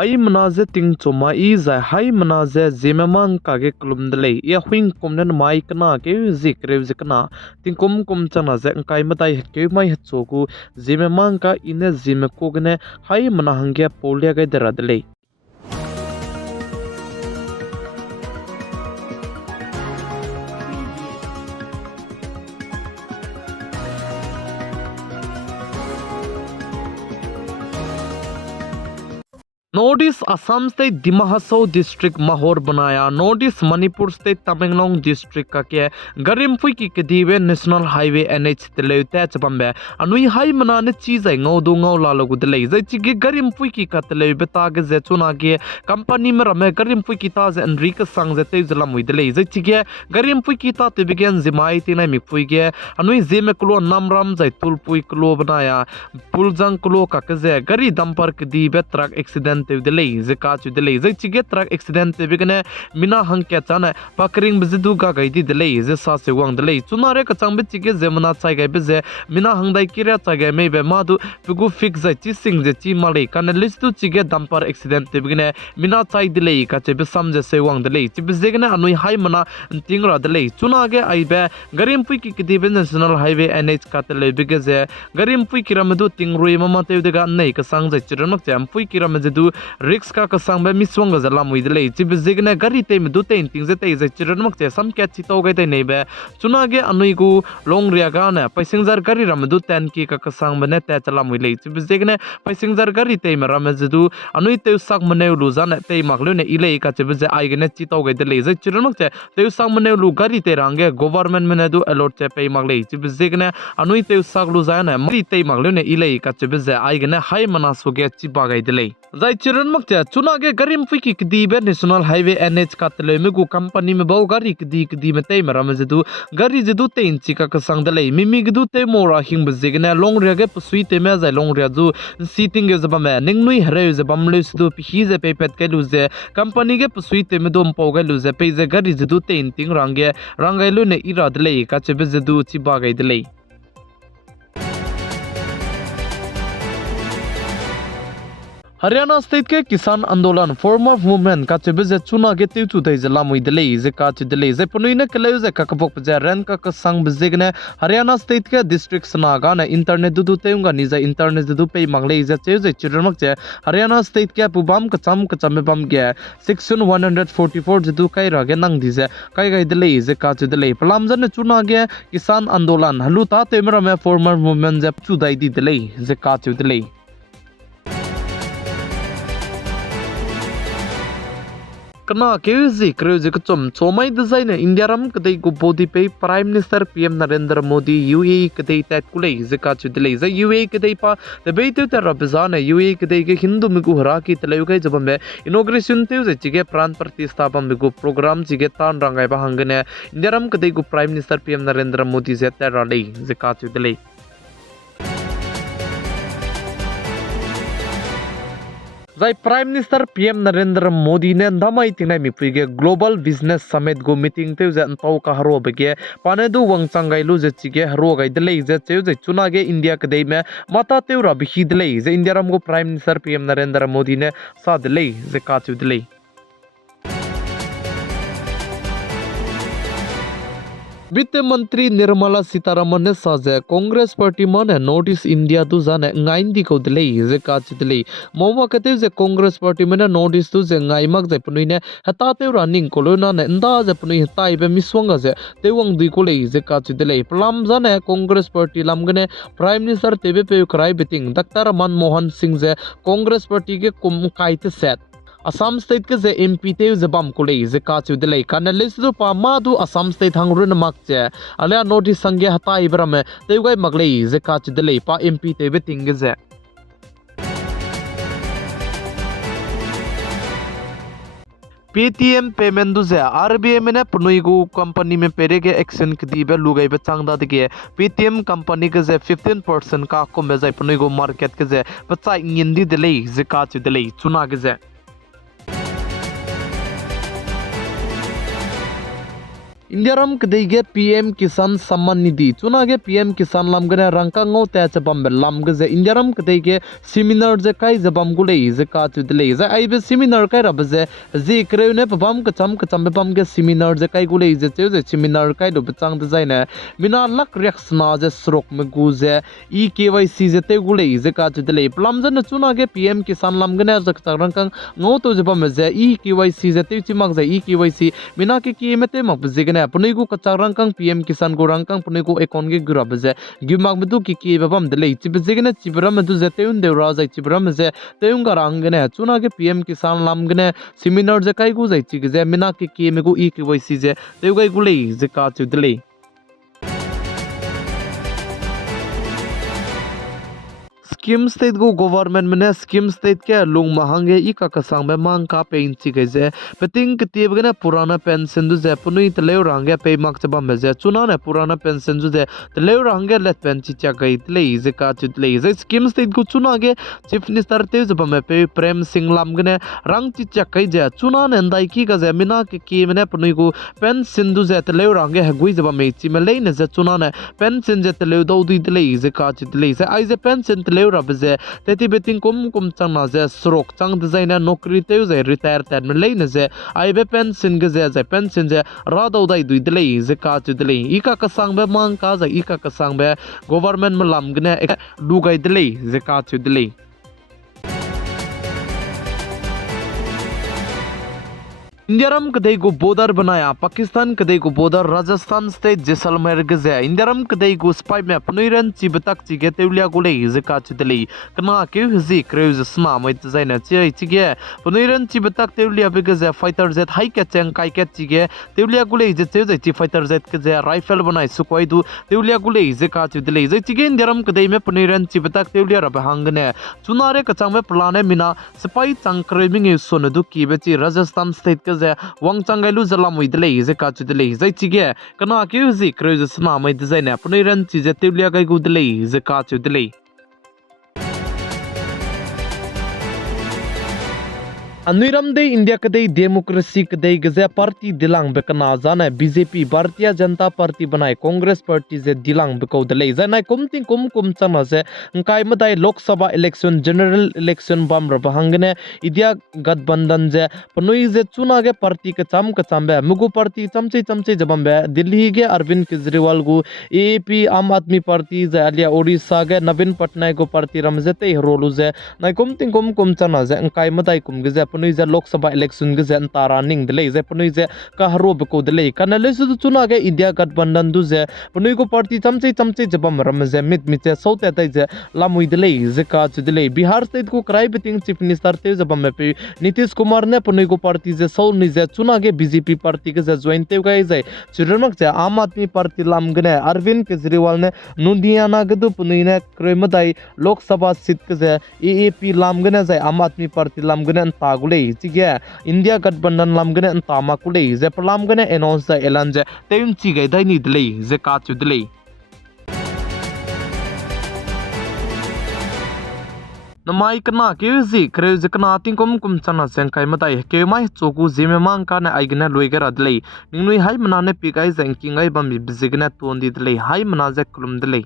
hai manaze ting choma I za hai manaze Zeme mang ka ge klum dele ya huing komnen mai kana ke zik rev zikna ting kom chana ze kai matai ke mai choku Zeme mang ka ine Zeme kogne hai mana hangya polya ge dera dele north east Assam state Dima Hasao district माहौर बनाया north east Manipur state Tamenglong district का के गरिमपुई की कदीबे national highway NH तलेउते चबम्बे अनुई हाई मनाने चीज है ngौदो ngौ लालोगु दले जै चिगे गरिमपुई की का तलेउबे तागे जे चुना के कंपनी में रमे गरिमपुई की ता जे अनरिक संग जे ते जलमुई दले जै चिगे गरिमपुई की ता ते बिगेन जिमाई तिना मिपुई गे अनुई जेमे क्लो नामराम जै तुलपुई क्लो बनाया पुलजंग क्लो का के गरी दंपर कदीबे ट्रक एक्सीडेंट दिले जिका चु दिले जै चिगे ट्रक एक्सीडेंट ते बिगने मिना हंग के चाने पकरिंग बजिदु गा गैदि दिले जे सा से वांग दिले चुनारे कचांग बि चिगे जेमना चाइ गै बजे मिना हंगदाइ किरा चाइ गै मेबे मादु फिगु फिक्स जै ची सिंग जे ची माले काने लिस्तु चिगे दंपर एक्सीडेंट ते बिगने मिना चाइ दिले का चे बे सम जे से वांग दिले ची बिजेगने अनुई हाई मना तिंगरा दिले चुनागे आइबे गरिमपुई की कदिबे नेशनल हाईवे NH का तले बिगे जे गरिमपुई किरामदु तिंगरुई ममा ते देगा नै कसंग जै चिरनक चैमपुई किरामदु रिक्स का कसंग बे मिसवंग जला मुइदले चिब जिगने गरी ते मदु ते इंटिंग जे ते जे चिरनमक चे सम के चितो गै ते नेबे चुनागे अनुइगु लोंग रियागा ने पैसेंजर गरी रमदु 10 की का कसंग बने ते चला मुइले चिब जिगने पैसेंजर गरी ते मरम जदु अनुइ ते सक मने लु जाने ते मागलो ने इले का चिब जे आइगने चितो गै दले जे चिरनमक चे ते सक मने लु गरी ते रांगे गवर्नमेंट मने दु अलॉट चे पे मागले चिब जिगने अनुइ ते सक लु जाने मरी ते मागलो ने इले का चिब जे आइगने हाई मना सुगे चिबा गै दले जाय चिरनमक चे चुनागे गरिमपुई की कदीबे नेशनल हाईवे NH का तले मेगु कंपनी में बहु गारी कदी में ते मरम जदु गारी जदु ते इंची का कसंग दले मिमी गदु ते मोरा हिंग बजिगने लोंग रियागे पसुई ते में जाय लोंग रिया जु सीटिंग गे जबा में निंगनुई हरे जबम लुसदु पिही जे पे पेट के लुजे कंपनी के पसुई ते में दोम पौगे लुजे पे जे गारी जदु ते इंटिंग रंगे लु ने इरा दले का चबे जदु चिबा गै दले हरियाणा स्टेट के किसान आंदोलन फॉर्मर मूवमेंट का चबे चुना के तिचु दे जला मुइदले जे का चदले जे पनुइने कले जे ककबोक जे रेन का संग बजेगने हरियाणा स्टेट के डिस्ट्रिक्ट सनागा ने इंटरनेट दुदु तेउंगा निजे इंटरनेट दुदु पे मंगले जे जे चिरमक जे हरियाणा स्टेट के पुबाम कचम बम गे सेक्शन 144 जदु kai रागे नंग दिजे kai gai दले जे का चदले पलाम जन चुना गे किसान आंदोलन हलु ता तेमरा में फॉर्मर मूवमेंट जे चुदाई दी दले जे का चदले कना केजी क्रेजी कचम चोमाई डिजाइन इंडिया रम कदई गु बोदी पे prime minister PM Narendra Modi UAE कदई तैत कुले जिका चुदले ज UAE कदई पा तबे ते रबजान UAE कदई के हिंदू मिगु हरा की तलयु के जब में इनॉग्रेशन ते जे चिगे प्राण प्रतिष्ठापन मिगु प्रोग्राम चिगे तान रंगाई बा हंगने इंडिया रम कदई गु prime minister PM Narendra Modi जे तराले जिका चुदले जाय prime minister PM Narendra Modi ने दमाई तिनाई मिपुगे ग्लोबल बिजनेस समिट गो मीटिंग ते जे अंतौ का हरो बगे पाने दु वंगचंगाई लु जे चिगे हरो गई दले जे जे चुनागे इंडिया कदे में माता तेउरा बिखी दले जे इंडिया रम गो prime minister PM Narendra Modi ने सा दले जे काचु दले वित्त मंत्री निर्मला सीतारमन ने साजे कांग्रेस पार्टी माने नॉर्थ ईस्ट इंडिया दु जाने ngain di ko dele je ka chidle मोमा कते जे कांग्रेस पार्टी में नॉर्थ ईस्ट दु जे ngaimak जे पनुइने हता ते रनिंग कोलोना ने अंदा जे पनुइ हताई बे मिसवंगा जे तेवंग दुई कोले जे का चidle प्लाम जाने कांग्रेस पार्टी लामगने प्राइम मिनिस्टर तेबे पे क्राई बिटिंग डॉक्टर मनमोहन सिंह जे कांग्रेस पार्टी के कुम काइते सेट असम स्टेट के जे MP ते जबम कोले जे का चुदले कानलिस दु पामा दु असम स्टेट हंगरुन माकचे अले नोटिस संगे हता इब्रम तेगै मगले जे का चुदले पा MP ते बे तिंग जे पेटीएम पेमेंट दु जे RBI में पनुइगु कंपनी में पेरे के एक्शन कदी बे लुगै बे चांगदा दगे पेटीएम कंपनी के जे 15% का को में जे पनुइगु मार्केट के जे बच्चा इंदी दले जे का चुदले चुना के जे India ram kadai ge PM Kisan Samman Nidhi chuna ge PM Kisan lam gane rangka ngau ta chabam be lam ge India ram kadai ge seminar je kai zabam gulei ze ka chudlei ze ai be seminar kai rab ze ji kreune pabam kacham be bam ge seminar je kai gulei ze che seminar kai do bachang de zaina mina lak reaksna je srok me gu ze KYC je te gulei ze ka chudlei plam jan chuna ge PM Kisan lam gane jak rangka ngau to je bam ze KYC je te chimak ze KYC mina ke ki mete mak ze gane punai ko kacharang kang PM Kisan ko rangkang punai ko ekon ge gura baze gimak medu ki babam dele chibze gane chibram medu ze teun de raza chibram ze teun garang gane chuna ge PM Kisan lam gane seminar je kai go zai chi ge mina ki me go KYC je teu gai gulei je ka chu dele Scheme state go government mene scheme state ke lung mahange ika kasang me mang ka pain chi ge je peting ke tieb gane purana pension du je punui tleu range pe mak chaba me je chuna ne purana pension du je tleu range let pen chi cha gai tle je ka chu tle je scheme state go chuna ge chief minister te je me pe prem singh lam gane rang chi cha kai je chuna ne ndai ki ga je mina ke ki mene punui go pension du je tleu range ha gui je me chi me le ne je chuna ne pension je tleu do du tle je ka chu tle je ai je pension tleu rabze teti beting kum changna je srok chang design nokri te je retire tan me leine je ai be pension ge je pension je ra do dai dui dele je ka chu dele ika ka sang be mang ka je ika ka sang be government me lam gne du gai dele je ka chu dele India ram kadai को border बनाया Pakistan kadai को border Rajasthan state Jaisalmer गजे India ram kadai को spy map nuiran चिबतक चिगे तेवलिया गुले जका चदली कना के हजी craze स्मा मैत जायना चिगे nuiran चिबतक तेवलिया बे गजे fighter jet हाई के चेंग काय के चिगे तेवलिया गुले जे चे fighter jet के जे rifle बनाई सुकोई दु तेवलिया गुले जका चदली जे चिगे India ram kadai में nuiran चिबतक तेवलिया रब हांगने चुनारे कचांग में प्लाने मिना spy चंक्रेमिंग सोनदु की बेची Rajasthan state wang changailu zalamui dele je ka chu dele zai chige kana ke ji cruise sma mai design apnai ran chi je teblia gai gu dele je ka chu dele Anuiram de India kadai democracy kadai gaze party dilang bekana jana BJP Bharatiya Janata Party banai Congress party je dilang beko dele jana kum chana je kai madai Lok Sabha election general election bam rabhangne India Gadbandhan je panui je chuna ge party ka cham be mugu party chamche jabam be Delhi ge Arvind Kejriwal gu AP Aam Aadmi Party je alia Odisha ge Navin Patnaik go party ramjete rolu je nai kum chana je kai madai kum ge punui je Lok Sabha election ge jan tara ning dele je punui je ka haro beko dele kanale su chuna ge India Gadbandhan du je punui ko party chamche jabam ram je mit saute tai je lamui dele je ka chu dele Bihar state ko krai beting chief minister te jabam me pe Nitish Kumar ne punui ko party je sau ni je chuna ge BJP party ge join te gai je chirmak je Aam Aadmi Party lam gane Arvind Kejriwal ne Nundiana ge du punui ne kremadai Lok Sabha seat ge je AAP lam gane je Aam Aadmi Party lam gane ta gulei chige India Gadbandhan lam gane antama kulei je lam gane announce the elan je teun chigai dai ni dlei je ka chu dlei namai kana ke ji kreu je kana ting kum chana seng kai matai ke mai choku Zeme mang ka na aigna loigara dlei ningnui hai manane pikai jeng kingai bam bi bigna ton di dlei hai mana je kulum dlei